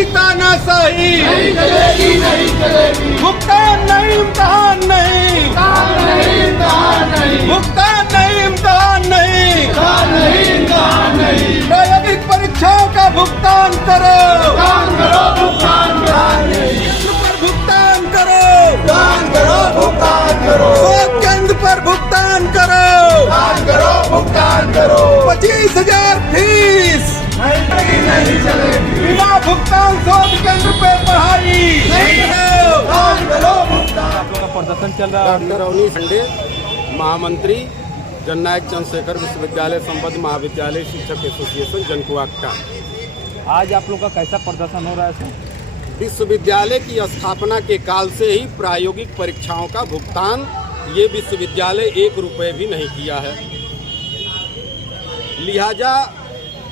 चलेगी तानाशाही, भुगतान नहीं इम्तिहान नहीं, भुगतान नहीं इम्तिहान नहीं, प्रायोगिक परीक्षाओं का भुगतान करो, भुगतान करो, शोध केंद्र पर भुगतान करो, 25,000 फीस बिना भुगतान शोध केंद्र पे पढ़ाई प्रदर्शन चल रहा है। डॉक्टर अवनीश खंडे, महामंत्री जननायक चंद्रशेखर विश्वविद्यालय संबद्ध महाविद्यालय शिक्षक एसोसिएशन जनकुआकटा। आज आप लोग का कैसा प्रदर्शन हो रहा है सर? विश्वविद्यालय की स्थापना के काल से ही प्रायोगिक परीक्षाओं का भुगतान ये विश्वविद्यालय 1 रुपये भी नहीं किया है। लिहाजा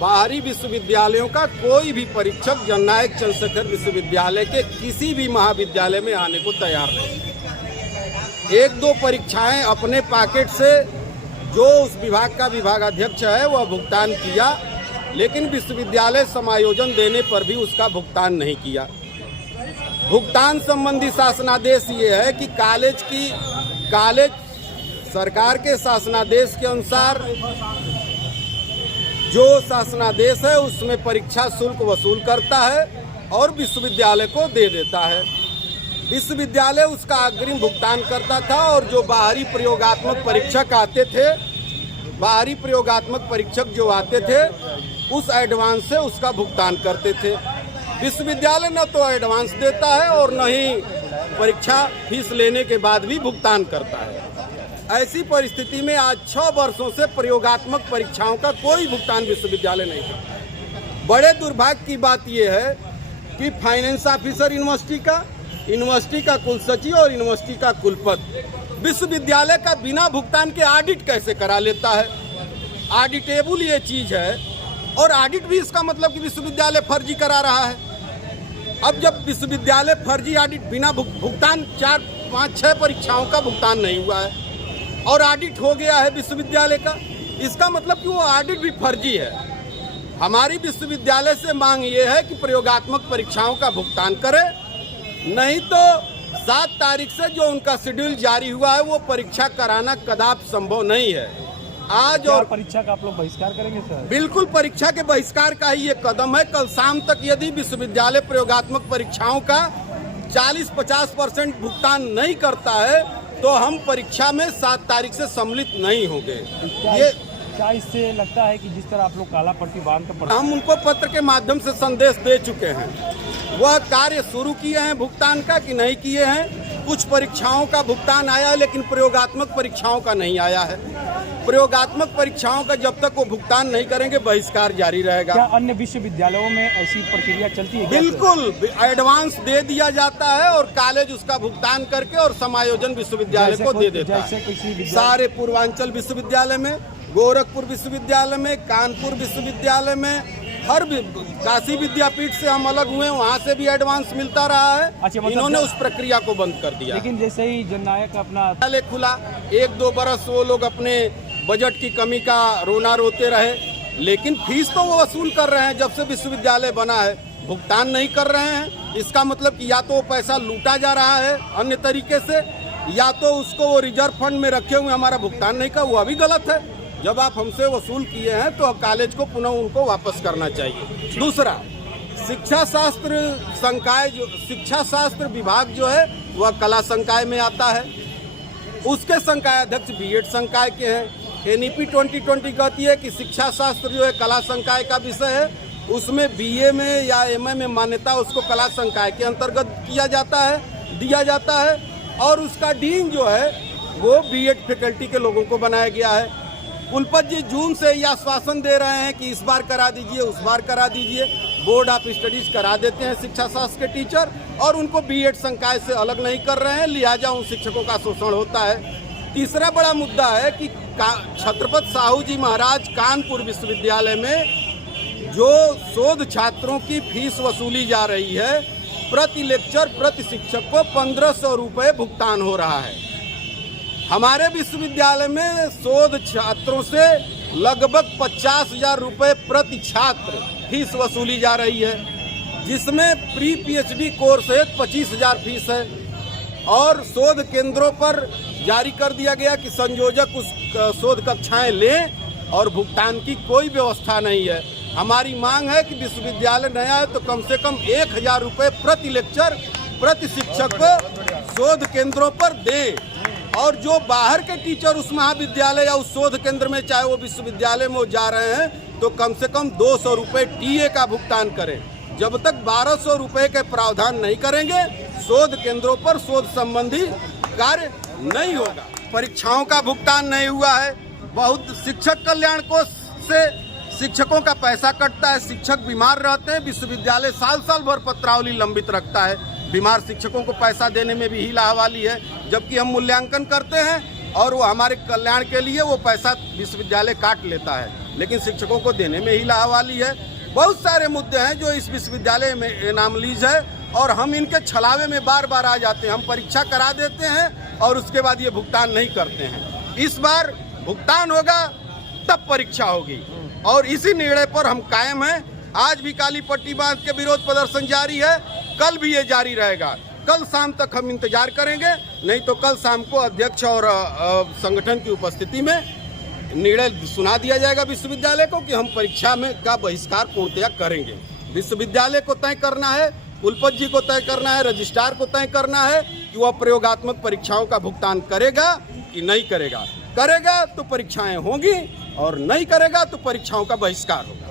बाहरी विश्वविद्यालयों का कोई भी परीक्षक जननायक चंद्रशेखर विश्वविद्यालय के किसी भी महाविद्यालय में आने को तैयार नहीं। 1-2 परीक्षाएं अपने पॉकेट से जो उस विभाग का विभागाध्यक्ष है वह भुगतान किया, लेकिन विश्वविद्यालय समायोजन देने पर भी उसका भुगतान नहीं किया। भुगतान संबंधी शासनादेश ये है कि कॉलेज सरकार के शासनादेश के अनुसार जो शासनादेश है उसमें परीक्षा शुल्क वसूल करता है और विश्वविद्यालय को दे देता है। विश्वविद्यालय उसका अग्रिम भुगतान करता था और जो बाहरी प्रयोगात्मक परीक्षक आते थे, बाहरी प्रयोगात्मक परीक्षक जो आते थे उस एडवांस से उसका भुगतान करते थे। विश्वविद्यालय न तो एडवांस देता है और न ही परीक्षा फीस लेने के बाद भी भुगतान करता है। ऐसी परिस्थिति में आज 6 वर्षों से प्रयोगात्मक परीक्षाओं का कोई भुगतान विश्वविद्यालय नहीं करता। बड़े दुर्भाग्य की बात यह है कि फाइनेंस ऑफिसर यूनिवर्सिटी का कुलसचिव और यूनिवर्सिटी का कुलपति विश्वविद्यालय का बिना भुगतान के ऑडिट कैसे करा लेता है। ऑडिटेबल ये चीज है और ऑडिट भी इसका मतलब कि विश्वविद्यालय फर्जी करा रहा है। अब जब विश्वविद्यालय फर्जी ऑडिट बिना भुगतान 4, 5, 6 परीक्षाओं का भुगतान नहीं हुआ है और ऑडिट हो गया है विश्वविद्यालय का, इसका मतलब कि वो ऑडिट भी फर्जी है। हमारी विश्वविद्यालय से मांग ये है कि प्रयोगात्मक परीक्षाओं का भुगतान करे, नहीं तो 7 तारीख से जो उनका शेड्यूल जारी हुआ है वो परीक्षा कराना कदापि संभव नहीं है। आज और परीक्षा का आप लोग बहिष्कार करेंगे सर? बिल्कुल परीक्षा के बहिष्कार का ही ये कदम है। कल शाम तक यदि विश्वविद्यालय प्रयोगात्मक परीक्षाओं का 40-50% भुगतान नहीं करता है तो हम परीक्षा में 7 तारीख से सम्मिलित नहीं होंगे। ये क्या इससे लगता है कि जिस तरह आप लोग काला पट्टी बांध कर हम उनको पत्र के माध्यम से संदेश दे चुके हैं। वह कार्य शुरू किए हैं भुगतान का कि नहीं किए हैं। कुछ परीक्षाओं का भुगतान आया है लेकिन प्रयोगात्मक परीक्षाओं का नहीं आया है। प्रयोगात्मक परीक्षाओं का जब तक वो भुगतान नहीं करेंगे बहिष्कार जारी रहेगा। क्या अन्य विश्वविद्यालयों में ऐसी प्रक्रिया चलती है? बिल्कुल, एडवांस दे दिया जाता है और कॉलेज उसका भुगतान करके और समायोजन विश्वविद्यालय को दे देता है। सारे पूर्वांचल विश्वविद्यालय में, गोरखपुर विश्वविद्यालय में, कानपुर विश्वविद्यालय में, हर काशी विद्यापीठ से हम अलग हुए, वहाँ से भी एडवांस मिलता रहा है। मतलब इन्होंने उस प्रक्रिया को बंद कर दिया। लेकिन जैसे ही जननायक अपना विद्यालय खुला 1-2 बरस वो लोग अपने बजट की कमी का रोना रोते रहे, लेकिन फीस तो वो वसूल कर रहे हैं। जब से विश्वविद्यालय बना है भुगतान नहीं कर रहे हैं। इसका मतलब कि या तो वो पैसा लूटा जा रहा है अन्य तरीके से, या तो उसको वो रिजर्व फंड में रखे हुए हमारा भुगतान नहीं कर, वो भी गलत है। जब आप हमसे वसूल किए हैं तो कॉलेज को पुनः उनको वापस करना चाहिए। दूसरा, शिक्षा शास्त्र विभाग जो है वह कला संकाय में आता है। उसके संकाय अध्यक्ष बीएड संकाय के हैं। एनईपी 2020 कहती है कि शिक्षा शास्त्र जो है कला संकाय का विषय है, उसमें बीए में या एमए में मान्यता उसको कला संकाय के अंतर्गत दिया जाता है और उसका डीन जो है वो बीएड फैकल्टी के लोगों को बनाया गया है। कुलपति जी जून से यह आश्वासन दे रहे हैं कि इस बार करा दीजिए, उस बार करा दीजिए। बोर्ड ऑफ स्टडीज करा देते हैं शिक्षा शास्त्र के टीचर और उनको बीएड संकाय से अलग नहीं कर रहे हैं, लिहाजा उन शिक्षकों का शोषण होता है। तीसरा बड़ा मुद्दा है कि छत्रपति साहू जी महाराज कानपुर विश्वविद्यालय में जो शोध छात्रों की फीस वसूली जा रही है, प्रति लेक्चर प्रति शिक्षक को 1500 रुपये भुगतान हो रहा है। हमारे विश्वविद्यालय में शोध छात्रों से लगभग 50,000 रुपये प्रति छात्र फीस वसूली जा रही है। जिसमें प्री पीएचडी कोर्स है 25,000 फीस है और शोध केंद्रों पर जारी कर दिया गया कि संयोजक उस शोध कक्षाएं लें और भुगतान की कोई व्यवस्था नहीं है। हमारी मांग है कि विश्वविद्यालय नया है तो कम से कम 1,000 रुपये प्रति लेक्चर प्रति शिक्षक को शोध केंद्रों पर दें और जो बाहर के टीचर उस महाविद्यालय या उस शोध केंद्र में चाहे वो विश्वविद्यालय में वो जा रहे हैं तो कम से कम 200 रुपये टीए का भुगतान करें। जब तक 1,200 रुपये के प्रावधान नहीं करेंगे शोध केंद्रों पर शोध संबंधी कार्य नहीं होगा। परीक्षाओं का भुगतान नहीं हुआ है। बहुत शिक्षक कल्याण कोष से शिक्षकों का पैसा कटता है। शिक्षक बीमार रहते हैं, विश्वविद्यालय साल साल भर पत्रावली लंबित रखता है। बीमार शिक्षकों को पैसा देने में भी हीला हवाली है, जबकि हम मूल्यांकन करते हैं और वो हमारे कल्याण के लिए वो पैसा विश्वविद्यालय काट लेता है, लेकिन शिक्षकों को देने में हीला हवाली है। बहुत सारे मुद्दे हैं जो इस विश्वविद्यालय में एनामलीज है और हम इनके छलावे में बार बार आ जाते हैं। हम परीक्षा करा देते हैं और उसके बाद ये भुगतान नहीं करते हैं। इस बार भुगतान होगा तब परीक्षा होगी और इसी निर्णय पर हम कायम हैं। आज भी काली पट्टी बांध के विरोध प्रदर्शन जारी है, कल भी ये जारी रहेगा। कल शाम तक हम इंतजार करेंगे, नहीं तो कल शाम को अध्यक्ष और संगठन की उपस्थिति में निर्णय सुना दिया जाएगा विश्वविद्यालय को कि हम परीक्षा में का बहिष्कार पूर्णतया करेंगे। विश्वविद्यालय को तय करना है, कुलपति जी को तय करना है, रजिस्ट्रार को तय करना है कि वह प्रयोगात्मक परीक्षाओं का भुगतान करेगा कि नहीं करेगा। करेगा तो परीक्षाएं होंगी और नहीं करेगा तो परीक्षाओं का बहिष्कार होगा।